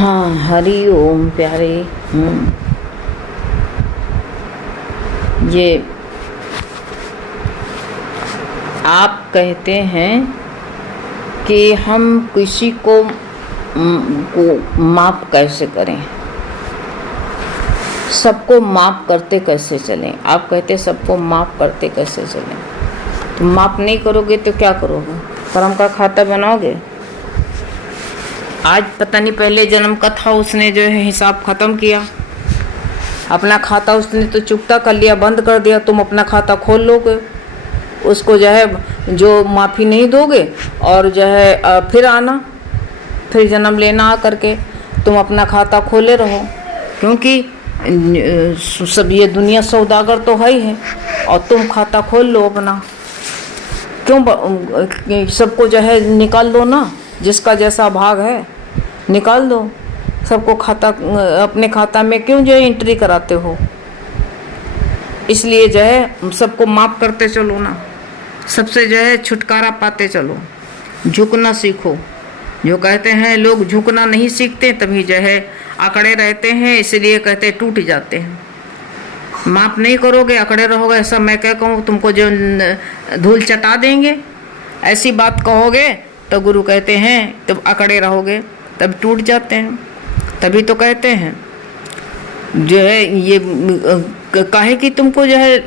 हाँ, हरि ओम प्यारे। ये आप कहते हैं कि हम किसी को माफ़ कैसे करें, सबको माफ़ करते कैसे चलें। आप कहते सबको माफ़ करते कैसे चलें, तो माफ़ नहीं करोगे तो क्या करोगे? कर्म का खाता बनाओगे। आज पता नहीं पहले जन्म का था, उसने जो है हिसाब ख़त्म किया, अपना खाता उसने तो चुकता कर लिया, बंद कर दिया। तुम अपना खाता खोल लोगे, उसको जो है जो माफ़ी नहीं दोगे और जो है फिर आना, फिर जन्म लेना आ करके तुम अपना खाता खोले रहो। क्योंकि सब ये दुनिया सौदागर तो है ही है, और तुम खाता खोल लो अपना। क्यों सबको जो है निकाल दो ना, जिसका जैसा भाग है निकाल दो सबको। खाता अपने खाता में क्यों जो है एंट्री कराते हो? इसलिए जो है सबको माफ़ करते चलो ना, सबसे जो है छुटकारा पाते चलो, झुकना सीखो। जो कहते हैं लोग झुकना नहीं सीखते तभी जो है अकड़े रहते हैं, इसलिए कहते टूट जाते हैं। माफ़ नहीं करोगे, अकड़े रहोगे, ऐसा मैं क्या कहूँ, तुमको जो धूल चटा देंगे। ऐसी बात कहोगे तो गुरु कहते हैं तब अकड़े रहोगे, तब टूट जाते हैं। तभी तो कहते हैं जो है ये काहे कि तुमको जो है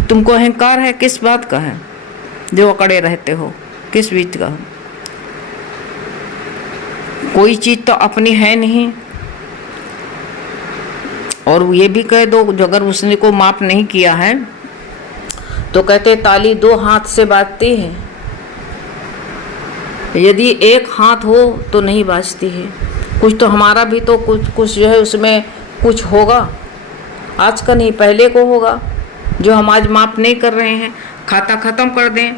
तुमको अहंकार है, किस बात का है जो अकड़े रहते हो, किस बीच का? कोई चीज़ तो अपनी है नहीं। और ये भी कह दो जो अगर उसने को माफ़ नहीं किया है तो कहते ताली दो हाथ से बाजती है, यदि एक हाथ हो तो नहीं बाजती है। कुछ तो हमारा भी तो कुछ जो है उसमें कुछ होगा, आज का नहीं पहले को होगा। जो हम आज माफ़ नहीं कर रहे हैं, खाता ख़त्म कर दें।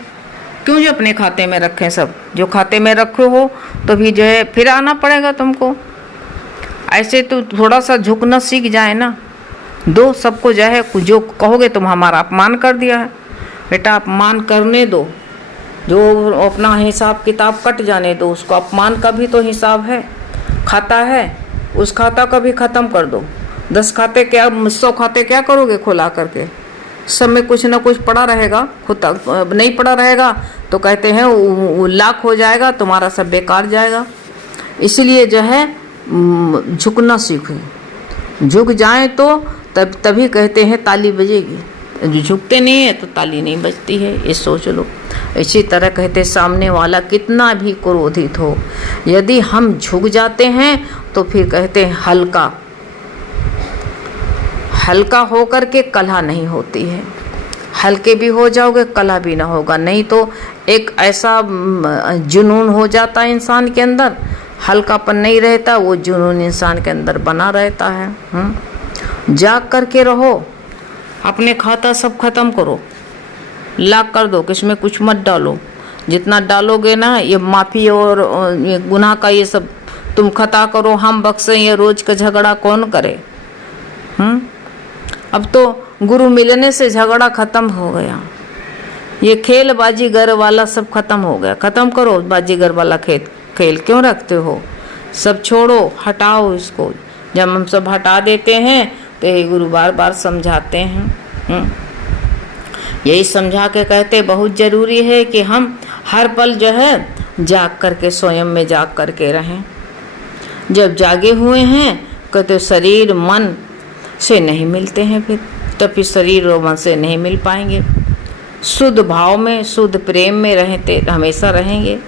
क्यों जो अपने खाते में रखें? सब जो खाते में रखे हो तो भी जो है फिर आना पड़ेगा तुमको। ऐसे तो थोड़ा सा झुकना सीख जाए ना, दो सबको जो है। जो कहोगे तुम हमारा अपमान कर दिया है, बेटा अपमान करने दो, जो अपना हिसाब किताब कट जाने दो। उसको अपमान का भी तो हिसाब है, खाता है, उस खाता का भी ख़त्म कर दो। 10 खाते क्या 100 खाते क्या करोगे खुला करके? सब में कुछ ना कुछ पड़ा रहेगा, खुद नहीं पड़ा रहेगा तो कहते हैं वो लाख हो जाएगा, तुम्हारा सब बेकार जाएगा। इसलिए जो है झुकना सीखें। झुक जाएं तो तभी कहते हैं ताली बजेगी। झुकते नहीं है तो ताली नहीं बजती है, ये सोच लो। इसी तरह कहते सामने वाला कितना भी क्रोधित हो, यदि हम झुक जाते हैं तो फिर कहते हैं हल्का होकर के कलह नहीं होती है। हल्के भी हो जाओगे कलह भी ना होगा। नहीं तो एक ऐसा जुनून हो जाता है इंसान के अंदर, हल्कापन नहीं रहता, वो जुनून इंसान के अंदर बना रहता है। जाग करके रहो, अपने खाता सब खत्म करो, लाख कर दो, किसमें कुछ मत डालो। जितना डालोगे ना ये माफ़ी और ये गुनाह का ये सब तुम खता करो, हम बख्शें, ये रोज का झगड़ा कौन करे? अब तो गुरु मिलने से झगड़ा ख़त्म हो गया। ये खेल बाजीगर वाला सब ख़त्म हो गया। ख़त्म करो बाजीगर वाला खेल क्यों रखते हो? सब छोड़ो, हटाओ इसको। जब हम सब हटा देते हैं तो ये गुरु बार बार समझाते हैं। यही समझा के कहते बहुत ज़रूरी है कि हम हर पल जो है जाग करके, स्वयं में जाग करके रहें। जब जागे हुए हैं कहते शरीर मन से नहीं मिलते हैं, फिर शरीर और मन से नहीं मिल पाएंगे। शुद्ध भाव में, शुद्ध प्रेम में रहते हमेशा रहेंगे।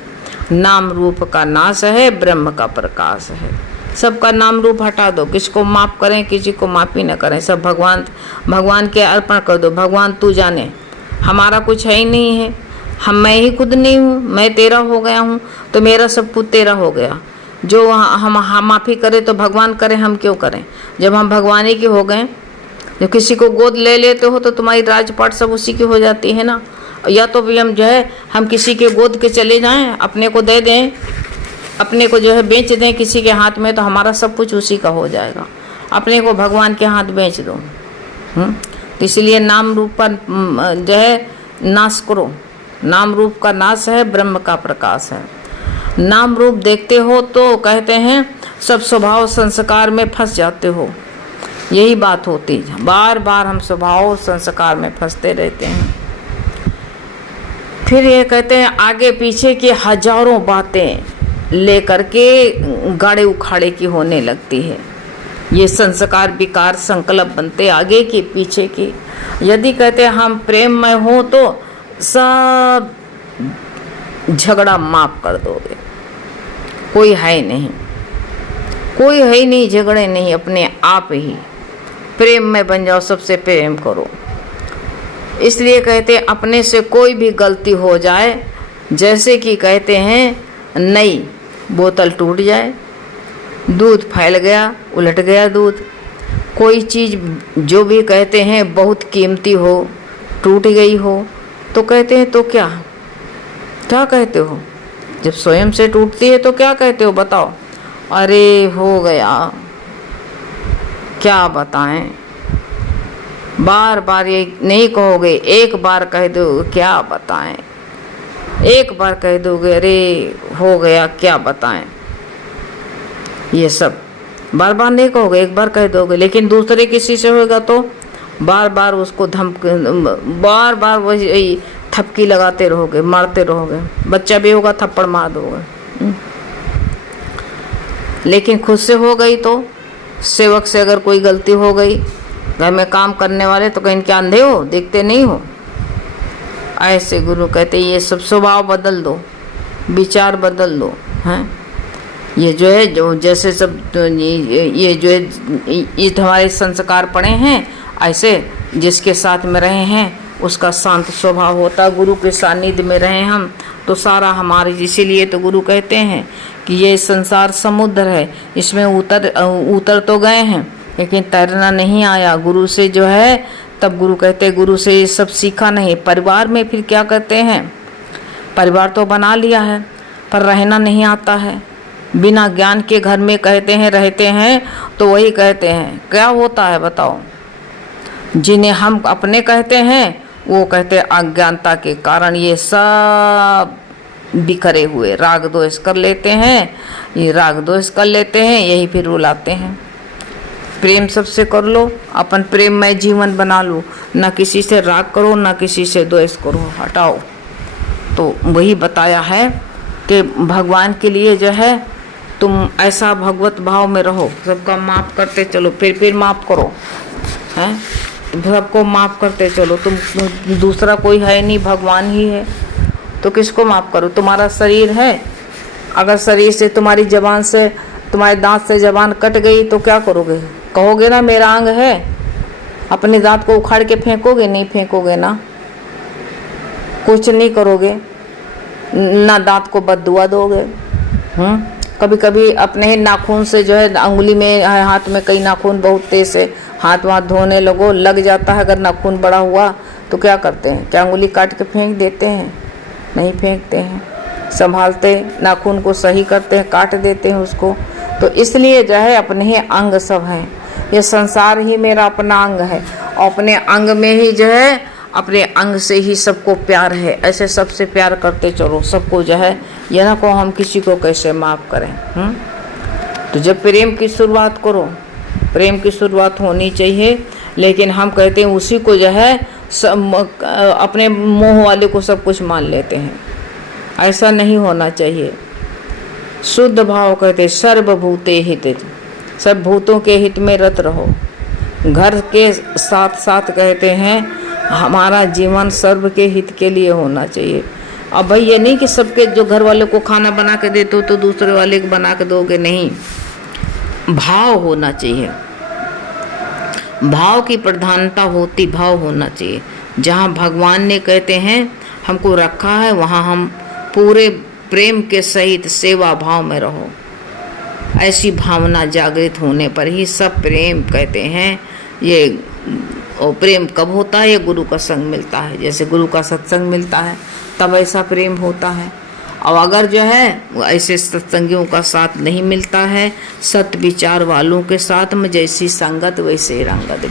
नाम रूप का नाश है, ब्रह्म का प्रकाश है। सबका नाम रूप हटा दो, किसको माफ़ करें, किसी को माफ़ी न करें। सब भगवान के अर्पण कर दो। भगवान तू जाने, हमारा कुछ है ही नहीं है। मैं ही खुद नहीं हूँ, मैं तेरा हो गया हूँ तो मेरा सब कुछ तेरा हो गया। जो हम माफ़ी करें तो भगवान करें, हम क्यों करें? जब हम भगवान ही के हो गए। जब किसी को गोद ले लेते हो तो तुम्हारी राजपाट सब उसी की हो जाती है ना। या तो भी हम जो है हम किसी के गोद के चले जाएं, अपने को दे दें, अपने को जो है बेच दें किसी के हाथ में, तो हमारा सब कुछ उसी का हो जाएगा। अपने को भगवान के हाथ बेच दो। तो इसलिए नाम रूप पर जो है नाश करो। नाम रूप का नाश है, ब्रह्म का प्रकाश है। नाम रूप देखते हो तो कहते हैं सब स्वभाव संस्कार में फंस जाते हो। यही बात होती है, बार बार हम स्वभाव संस्कार में फंसते रहते हैं। फिर ये कहते हैं आगे पीछे की हजारों बातें लेकर के गाड़े उखाड़े की होने लगती है। ये संस्कार विकार संकल्प बनते आगे की पीछे की। यदि कहते हैं हम प्रेम में हो तो सब झगड़ा माफ कर दोगे। कोई है नहीं, कोई है ही नहीं, झगड़े नहीं, अपने आप ही प्रेम में बन जाओ, सबसे प्रेम करो। इसलिए कहते हैं अपने से कोई भी गलती हो जाए, जैसे कि कहते हैं नई बोतल टूट जाए, दूध फैल गया, उलट गया दूध। कोई चीज़ जो भी कहते हैं बहुत कीमती हो, टूट गई हो, तो कहते हैं तो क्या कहते हो? जब स्वयं से टूटती है तो क्या कहते हो बताओ? अरे हो गया, क्या बताएं। बार बार ये नहीं कहोगे, एक बार कह दोगे क्या बताएं, एक बार कह दोगे अरे हो गया क्या बताएं। ये सब बार बार नहीं कहोगे, एक बार कह दोगे। लेकिन दूसरे किसी से होगा तो बार बार उसको बार बार वही थपकी लगाते रहोगे, मारते रहोगे। बच्चा भी होगा थप्पड़ मार दोगे। लेकिन खुद से हो गई तो, सेवक से अगर कोई गलती हो गई, घर में काम करने वाले, तो कहीं क्या अंधे हो, देखते नहीं हो? ऐसे गुरु कहते ये सब स्वभाव बदल दो, विचार बदल दो। हैं ये जो है, जो जैसे सब ये जो है, ये हमारे संस्कार पड़े हैं, ऐसे जिसके साथ में रहे हैं उसका शांत स्वभाव होता। गुरु के सानिध्य में रहे हम तो सारा हमारे, इसीलिए तो गुरु कहते हैं कि ये संसार समुद्र है, इसमें उतर तो गए हैं लेकिन तैरना नहीं आया। गुरु से जो है, तब गुरु कहते हैं गुरु से ये सब सीखा नहीं। परिवार में फिर क्या करते हैं, परिवार तो बना लिया है पर रहना नहीं आता है। बिना ज्ञान के घर में कहते हैं रहते हैं तो वही कहते हैं क्या होता है बताओ? जिन्हें हम अपने कहते हैं वो कहते हैं अज्ञानता के कारण ये सब बिखरे हुए राग द्वेष कर लेते हैं। ये राग द्वेष कर लेते हैं, यही फिर रुलाते हैं। प्रेम सबसे कर लो, अपन प्रेममय जीवन बना लो, ना किसी से राग करो ना किसी से द्वेष करो, हटाओ। तो वही बताया है कि भगवान के लिए जो है तुम ऐसा भगवत भाव में रहो, सबका माफ करते चलो, फिर माफ करो, हैं सबको माफ करते चलो। तुम दूसरा कोई है नहीं, भगवान ही है, तो किसको माफ करो? तुम्हारा शरीर है, अगर शरीर से तुम्हारी जबान से, तुम्हारे दांत से जबान कट गई तो क्या करोगे? कहोगे ना मेरा अंग है, अपने दांत को उखाड़ के फेंकोगे? नहीं फेंकोगे ना, कुछ नहीं करोगे ना, दांत को बददुआ दोगे। कभी कभी अपने ही नाखून से जो है, अंगुली में हाथ में कई नाखून बहुत तेज से हाथ वाथ धोने लगो, लग जाता है। अगर नाखून बड़ा हुआ तो क्या करते हैं? क्या अंगुली काट के फेंक देते हैं? नहीं फेंकते हैं, संभालते नाखून को सही करते हैं, काट देते हैं उसको। तो इसलिए जो है अपने ही अंग सब हैं, ये संसार ही मेरा अपना अंग है, और अपने अंग में ही जो है, अपने अंग से ही सबको प्यार है। ऐसे सबसे प्यार करते चलो, सबको जो है ये ना को हम किसी को कैसे माफ़ करें। तो जब प्रेम की शुरुआत करो, प्रेम की शुरुआत होनी चाहिए। लेकिन हम कहते हैं उसी को जो है सब अपने मोह वाले को सब कुछ मान लेते हैं, ऐसा नहीं होना चाहिए। शुद्ध भाव कहते सर्वभूते हित, सब भूतों के हित में रत रहो। घर के साथ साथ कहते हैं हमारा जीवन सर्व के हित के लिए होना चाहिए। अब भाई ये नहीं कि सबके जो घर वाले को खाना बना के देते हो तो दूसरे वाले को बना के दोगे, नहीं। भाव होना चाहिए, भाव की प्रधानता होती, भाव होना चाहिए। जहाँ भगवान ने कहते हैं हमको रखा है, वहाँ हम पूरे प्रेम के सहित सेवा भाव में रहो। ऐसी भावना जागृत होने पर ही सब प्रेम कहते हैं। ये और प्रेम कब होता है? ये गुरु का संग मिलता है, जैसे गुरु का सत्संग मिलता है तब ऐसा प्रेम होता है। और अगर जो है ऐसे सत्संगियों का साथ नहीं मिलता है, सत विचार वालों के साथ में, जैसी संगत वैसे रंगत,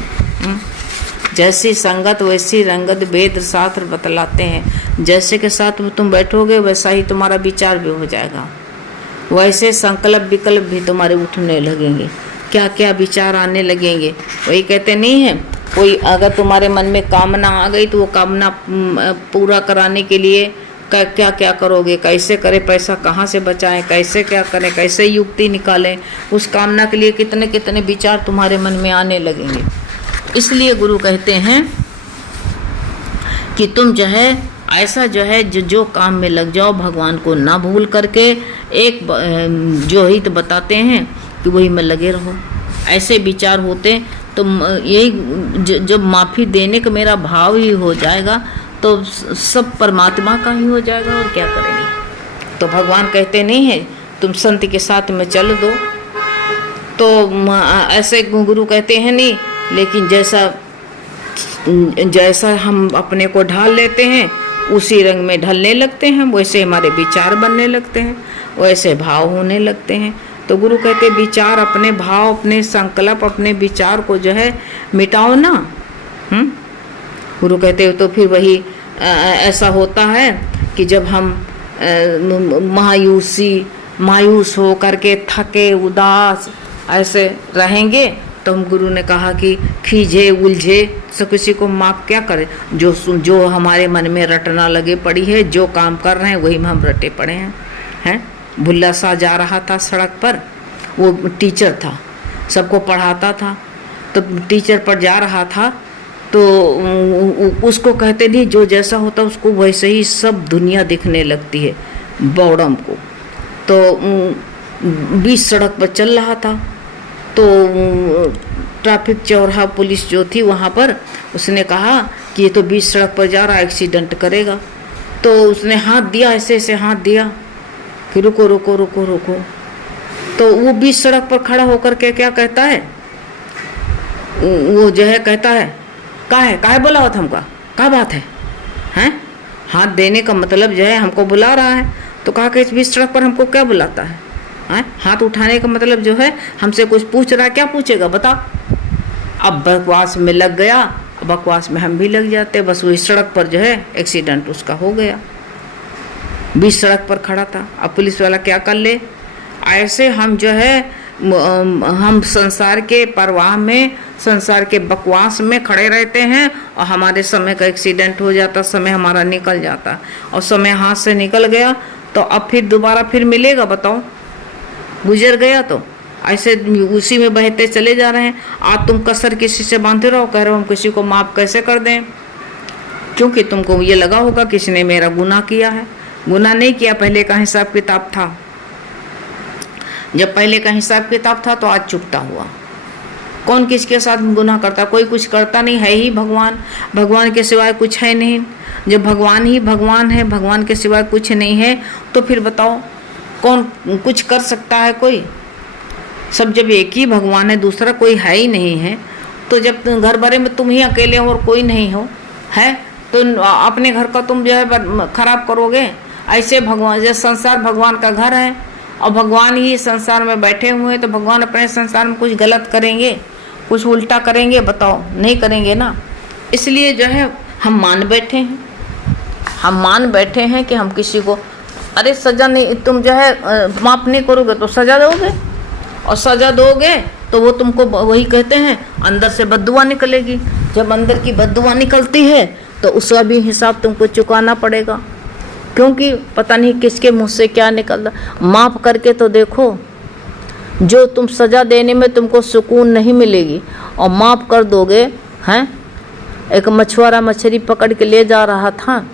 जैसी संगत वैसी रंगत वेद शास्त्र बतलाते हैं। जैसे के साथ में तुम बैठोगे वैसा ही तुम्हारा विचार भी हो जाएगा। वैसे संकल्प विकल्प भी तुम्हारे उठने लगेंगे, क्या क्या विचार आने लगेंगे। वही कहते नहीं है, कोई अगर तुम्हारे मन में कामना आ गई तो वो कामना पूरा कराने के लिए क्या क्या करोगे, कैसे करें, पैसा कहाँ से बचाएं, कैसे क्या करें, कैसे युक्ति निकालें, उस कामना के लिए कितने कितने विचार तुम्हारे मन में आने लगेंगे। इसलिए गुरु कहते हैं कि तुम जो है ऐसा जो है जो काम में लग जाओ, भगवान को ना भूल करके एक जो हित बताते हैं कि वही में लगे रहो। ऐसे विचार होते तो यही जब माफ़ी देने का मेरा भाव ही हो जाएगा तो सब परमात्मा का ही हो जाएगा, और क्या करेंगे। तो भगवान कहते नहीं है तुम संत के साथ में चल दो, तो ऐसे गुरु कहते हैं नहीं, लेकिन जैसा हम अपने को ढाल लेते हैं उसी रंग में ढलने लगते हैं, वैसे हमारे विचार बनने लगते हैं, वैसे भाव होने लगते हैं। तो गुरु कहते विचार, अपने भाव, अपने संकल्प, अपने विचार को जो है मिटाओ ना। गुरु कहते तो फिर वही ऐसा होता है कि जब हम मायूस हो करके थके उदास ऐसे रहेंगे तो हम, गुरु ने कहा कि खींचे उलझे तो किसी को माफ क्या करे। जो हमारे मन में रटना लगे पड़ी है, जो काम कर रहे हैं वही में हम रटे पड़े हैं। भुल्ला सा जा रहा था सड़क पर, वो टीचर था, सबको पढ़ाता था, तो टीचर पर जा रहा था तो उसको कहते नहीं, जो जैसा होता उसको वैसे ही सब दुनिया दिखने लगती है बौड़म को। तो बीच सड़क पर चल रहा था तो ट्रैफिक चौराहा पुलिस जो थी वहाँ पर उसने कहा कि ये तो बीच सड़क पर जा रहा है, एक्सीडेंट करेगा। तो उसने हाथ दिया, ऐसे ऐसे हाथ दिया कि रुको रुको रुको रुको। तो वो बीच सड़क पर खड़ा होकर के क्या कहता है, वो जो है कहता है काहे बोला हो हमका, क्या बात है, हैं? हाथ देने का मतलब जो है हमको बुला रहा है, तो कहा कि इस बीच सड़क पर हमको क्या बुलाता है? हाथ उठाने का मतलब जो है हमसे कुछ पूछ रहा है, क्या पूछेगा बता। अब बकवास में लग गया, बकवास में हम भी लग जाते। बस वही सड़क पर जो है एक्सीडेंट उसका हो गया, बीच सड़क पर खड़ा था। अब पुलिस वाला क्या कर ले। ऐसे हम जो है हम संसार के परवाह में, संसार के बकवास में खड़े रहते हैं और हमारे समय का एक्सीडेंट हो जाता, समय हमारा निकल जाता, और समय हाथ से निकल गया तो अब फिर दोबारा फिर मिलेगा बताओ, गुजर गया तो ऐसे उसी में बहते चले जा रहे हैं। आज तुम कसर किसी से बांधते रहो, कह रहे हो हम किसी को माफ़ कैसे कर दें, क्योंकि तुमको ये लगा होगा किसी ने मेरा गुनाह किया है। गुनाह नहीं किया, पहले का हिसाब किताब था। जब पहले का हिसाब किताब था तो आज चुकता हुआ। कौन किसके साथ गुनाह करता, कोई कुछ करता नहीं, है ही भगवान, भगवान के सिवाय कुछ है नहीं। जब भगवान ही भगवान है, भगवान के सिवाय कुछ नहीं है, तो फिर बताओ कौन कुछ कर सकता है? कोई सब जब एक ही भगवान है, दूसरा कोई है ही नहीं है, तो जब घर भरे में तुम ही अकेले हो और कोई नहीं हो है, तो अपने घर का तुम जो है खराब करोगे। ऐसे भगवान, जैसे संसार भगवान का घर है और भगवान ही संसार में बैठे हुए हैं, तो भगवान अपने संसार में कुछ गलत करेंगे, कुछ उल्टा करेंगे? बताओ, नहीं करेंगे ना। इसलिए जो है हम मान बैठे हैं, हम मान बैठे हैं कि हम किसी को, अरे सज़ा नहीं, तुम जो है माफ़ नहीं करोगे तो सज़ा दोगे, और सज़ा दोगे तो वो तुमको वही कहते हैं अंदर से बद्दुआ निकलेगी। जब अंदर की बद्दुआ निकलती है तो उसका भी हिसाब तुमको चुकाना पड़ेगा, क्योंकि पता नहीं किसके मुँह से क्या निकल रहा। माफ़ करके तो देखो, जो तुम सज़ा देने में तुमको सुकून नहीं मिलेगी, और माफ़ कर दोगे हैं। एक मछुआरा मछली पकड़ के ले जा रहा था,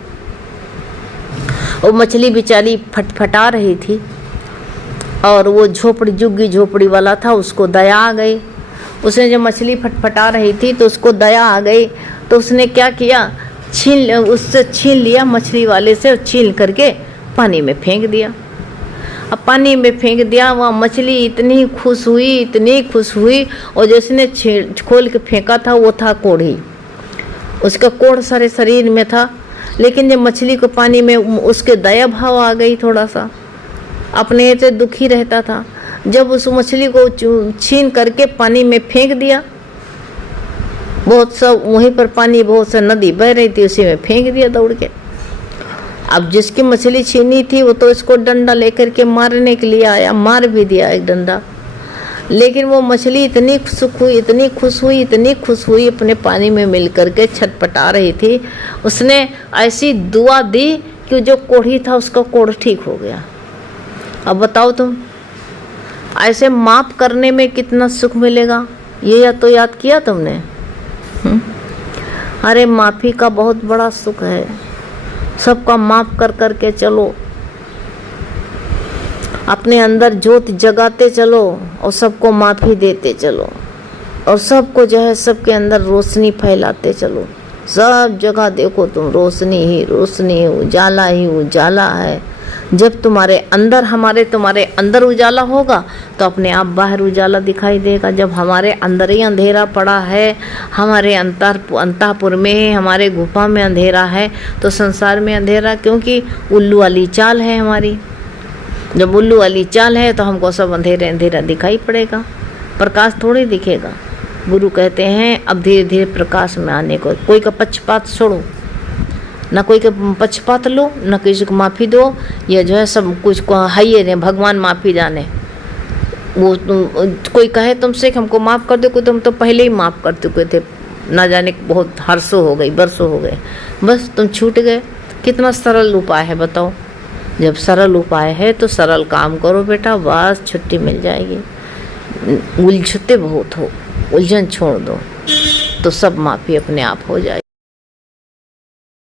वो मछली बेचारी फटफटा रही थी, और वो झोपड़ी, झुग्गी झोपड़ी वाला था, उसको दया आ गई। उसने जब मछली फटफटा रही थी तो उसको दया आ गई, तो उसने क्या किया, उससे छीन लिया, मछली वाले से छीन करके पानी में फेंक दिया। अब पानी में फेंक दिया, वहाँ मछली इतनी खुश हुई, इतनी खुश हुई, और जिसने खोल के फेंका था वो था कोढ़ी, उसका कोढ़ सारे शरीर में था। लेकिन जब मछली को पानी में उसके दया भाव आ गई, थोड़ा सा अपने से दुखी रहता था, जब उस मछली को छीन करके पानी में फेंक दिया, बहुत सा वहीं पर पानी, बहुत सा नदी बह रही थी, उसी में फेंक दिया दौड़ के। अब जिसकी मछली छीनी थी वो तो इसको डंडा लेकर के मारने के लिए आया, मार भी दिया एक डंडा। लेकिन वो मछली इतनी सुख हुई, इतनी खुश हुई, इतनी खुश हुई, अपने पानी में मिल करके छटपटा रही थी। उसने ऐसी दुआ दी कि जो कोढ़ी था उसका कोढ़ ठीक हो गया। अब बताओ तुम, ऐसे माफ करने में कितना सुख मिलेगा, ये या तो याद किया तुमने? अरे माफ़ी का बहुत बड़ा सुख है। सबका माफ कर कर के चलो, अपने अंदर ज्योत जगाते चलो और सबको माफ़ी देते चलो, और सबको जो है सबके अंदर रोशनी फैलाते चलो। सब जगह देखो तुम, रोशनी ही रोशनी, उजाला ही उजाला है। जब तुम्हारे अंदर उजाला होगा तो अपने आप बाहर उजाला दिखाई देगा। जब हमारे अंदर ही अंधेरा पड़ा है, हमारे अंतःपुर में, हमारे गुफा में अंधेरा है, तो संसार में अंधेरा, क्योंकि उल्लू वाली चाल है हमारी। जब उल्लू वाली चाल है तो हमको सब अंधेरा दिखाई पड़ेगा, प्रकाश थोड़ी दिखेगा। गुरु कहते हैं अब धीरे धीरे प्रकाश में आने को। कोई का पक्षपात छोड़ो, ना कोई का पक्षपात लो, ना किसी को माफ़ी दो। ये जो है सब कुछ को हाइए ने भगवान माफ़ी जाने। वो कोई कहे तुमसे कि हमको माफ़ कर दो, कोई तुम तो पहले ही माफ़ कर चुके थे, ना जाने बहुत हर्षों हो गई, बरसों हो गए, बस तुम छूट गए। कितना सरल उपाय है बताओ। जब सरल उपाय है तो सरल काम करो बेटा, बस छुट्टी मिल जाएगी। उलझते बहुत हो, उलझन छोड़ दो तो सब माफ़ी अपने आप हो जाएगी।